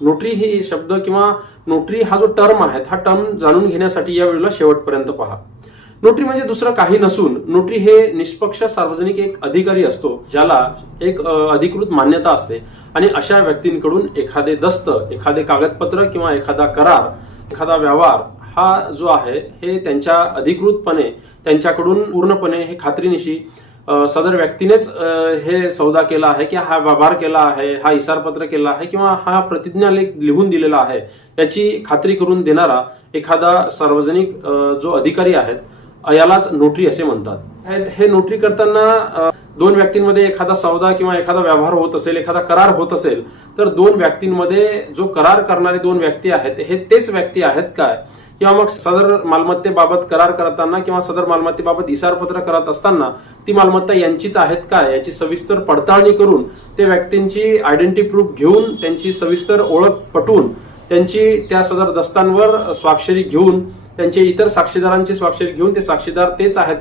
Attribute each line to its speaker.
Speaker 1: Notary ही शब्द किंवा notary हा जो टर्म आहे हा टर्म जाणून घेण्यासाठी या वेळेला शेवटपर्यंत पहा. नोटरी म्हणजे दुसरं काही नसून नोटरी हे निष्पक्ष सार्वजनिक एक अधिकारी असतो ज्याला एक अधिकृत मान्यता असते. आणि अशा व्यक्तींकडून एखादे दस्त एखादे कागदपत्र किंवा एखादा करार एखादा व्यवहार हा जो आहे हे त्यांच्या अधिकृतपणे त्यांच्याकडून पूर्णपणे हे खात्रीनिशी सदर व्यक्तीनेच हे सौदा केला आहे की हा व्यवहार केला आहे हा इसारपत्र केला आहे किंवा हा प्रतिज्ञालेख लिहून दिलेला आहे याची खात्री करून देणारा एखादा सार्वजनिक जो अधिकारी आहेत यालाच नोटरी असे म्हणतात. हे- नोटरी करताना दोन व्यक्तींमध्ये एखादा सौदा किंवा एखादा व्यवहार होत असेल एखादा करार होत असेल तर दोन व्यक्तींमध्ये जो करार करणारे दोन व्यक्ती आहेत हे तेच व्यक्ती आहेत काय? किंवा मग सदर मालमत्तेबाबत करार करताना किंवा सदर मालमत्तेबाबत इसारपत्र करत असताना ती मालमत्ता यांचीच आहेत काय? याची सविस्तर पडताळणी करून ते व्यक्तींची आयडेंटिटी प्रूफ घेऊन त्यांची सविस्तर ओळख पटवून त्यांची त्या सदर दस्तांवर स्वाक्षरी घेऊन त्यांचे इतर साक्षीदारांची स्वाक्षरी घेऊन ते साक्षीदार तेच आहेत